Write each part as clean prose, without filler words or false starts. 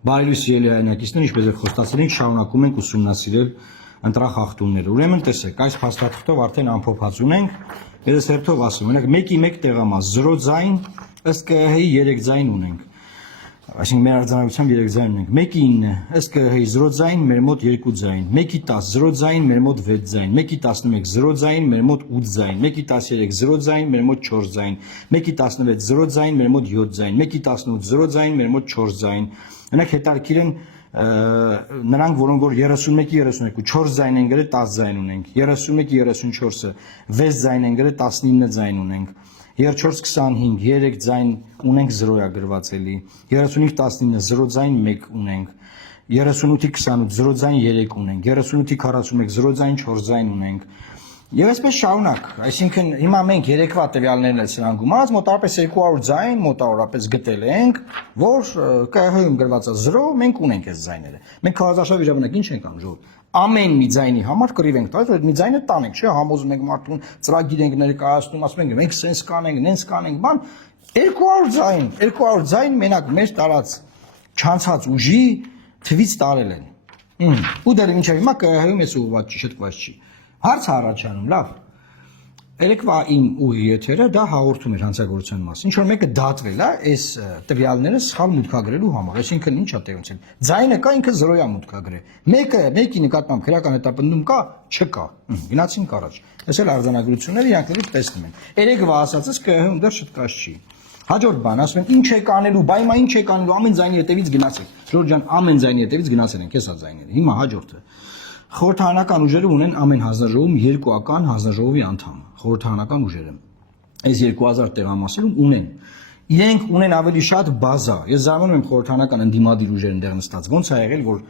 Բարելույս սիրելի հայրենակիցներ, ինչպես եք խոստացել ենք, շարունակում ենք ուսումնասիրել ընտրախախտումները։ Ուրեմն տեսեք, այս փաստաթղթով արդեն ամփոփած ունենք, ես հերթով ասում եմ, 1-ի 1 տեղամաս 0 ձայն, ըստ ԿՀ-ի 3 ձայն ունենք։ Այսինքն մեր արձանագրությամբ 3 ձայն ունենք։ 1-ի 9, ըստ ԿՀ-ի 0 ձայն, մեր մոտ 2 ձայն։ 1-ի 10 0 ձայն, մեր մոտ 6 ձայն։ 1-ի 11 0 ձայն, մեր մոտ 8 ձայն։ 1-ի 13 0 ձայն, մեր մոտ 4 ձայն։ 1-ի 16 0 ձայն, մեր մոտ 7 ձայն։ 1-ի 18 0 ձայն, մեր մոտ 4 ձայն։ Նրանք հետաքրքիր են նրանք, որոնք որ 31-ի 32 4 ձայն են գրել, 10 ձայն ունենք։ 31-ի 34-ը 6 ձայն են գրել, 19 ձայն ունենք։ 34-25 3 ձայն ունենք 0-ա գրված էլի։ 35-19 0 ձայն 1 ունենք։ 38-28 0 ձայն 3 ունենք։ 38-41 0 ձայն 4 ձայն ունենք։ Եվ այսպես շարունակ, այսինքն հիմա մենք երեկվա տվյալներն էլ սրանք գումարած մոտավորապես 200 ձայն մոտավորապես գտել ենք, որ ԿՀ-ում գրված է 0, մենք ունենք այս ձայները։ Մենք քարոզարշավի ժամանակ ինչ ենք անում, ժողովուրդ։ Ամեն մի ձայնի համար կռիվ ենք տալիս, որ այդ մի ձայնը տանենք, չէ՞, համոզում ենք մարդուն, ծրագիր ենք ներկայացնում, ասում ենք մենք սենց կանենք, նենց կանենք, բան 200 ձայն մենակ մեր տարած չանցած ուժի թվից տարել են։ Ու դեռ մինչև հիմա ԿՀ-ում էս ուղղված չի, շտկված չի։ Հարց առաջանում, լավ։ Երեկվա իմ ուղի եթերը դա հաղորդում էր հանցագործության մասին։ Ինչ որ մեկը դատվել է այս տվյալները սխալ մուտքագրելու համար, այսինքն ի՞նչ է տեղի ունեցել։ Ձայնը կա, ինքը 0-յա մուտքագրել։ Մեկի նկատմամբ քրական հետապնդում կա, չկա։ Գնացինք առաջ։ Այս էլ արձանագրությունները իրանք լրիվ տեսնում են։ Երեկվա ասածս ԿՀ-ում դեռ շտկած չի։ Հաջորդ բան, ասում են ինչ եք անելու, բայ հիմա ինչ եք անելու, ամեն ձայնի հետևից գնացեք։ Ժորժ ջան, ամեն ձայնի հետևից գնացել ենք, հեսա ձայները։ Հիմա հաջորդը։ Խորհրդարանական ուժերը ունեն ամեն հանձնաժողովում 2-ական հանձնաժողովի անդամ, խորհրդարանական ուժերը։ Այս 2000 տեղամասերում ունեն։ Իրենք ունեն ավելի շատ բազա։ Ես զարմանում եմ խորհրդարանական ընդդիմադիր ուժերն դեռ նստած։ Ոնց է եղել, որ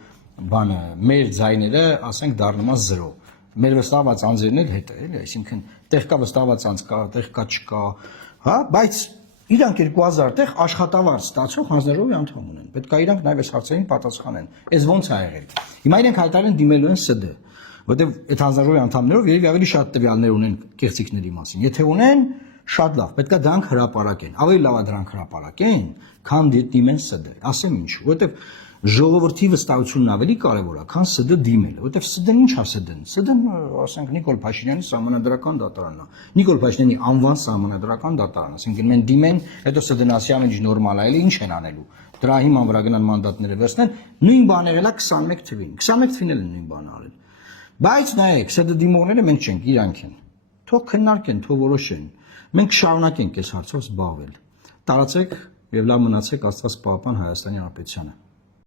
բանը մեր ձայները, ասենք, դառնում է 0։ Մեր վստահված անձերն էլ հետ է, էլի, այսինքն տեղ կա վստահված անձ կա, տեղ կա չկա, հա, բայց իրանք 2000 տեղ աշխատավարձ ստացող հանձնաժողովի անդամ ունեն։ Պետք է իրանք նաև այս հարցերին պատասխանեն։ Այս ոնց է եղել։ Հիմա իրենք հայտարարեն դիմելու են ՍԴ, որտեղ այդ հանձնաժողովի անդամներով երևի ավելի շատ տվյալներ ունեն կեղծիքների մասին։ Եթե ունեն, շատ լավ, պետք է դրանք հրապարակեն։ Ավելի լավ է դրանք հրապարակեն, քան դիմեն ՍԴ։ Ասեմ ինչու, որտեղ ժողովրդի վստահությունն ավելի կարևոր է, քան ՍԴ դիմելը, որտեղ ՍԴ-ն ինչ է ՍԴ-ն։ ՍԴ-ն, ասենք, Նիկոլ Փաշինյանի սահմանադրական դատարանն է։ Նիկոլ Փաշինյանի անվան սահմանադրական դատարանը, ասենք մեն դիմեն, հետո ՍԴ-ն ասի ամեն ինչ նորմալ է, էլի ինչ են անելու։ Դրա հիման վրա գնան մանդատները վերցնեն, նույն բանը եղել է 21 թվին։ 21 թվին էլ նույն բանը արել։ Բայց նայեք, ՍԴ դիմողները մենք չենք, իրանք են։ Թող քննարկեն, թող որոշեն։ Մենք շարունակենք այս հարցով զբաղվել։ Տարածեք եւ լավ մնացեք, Աստված պահապան Հայաստանի Հանրապետությանը։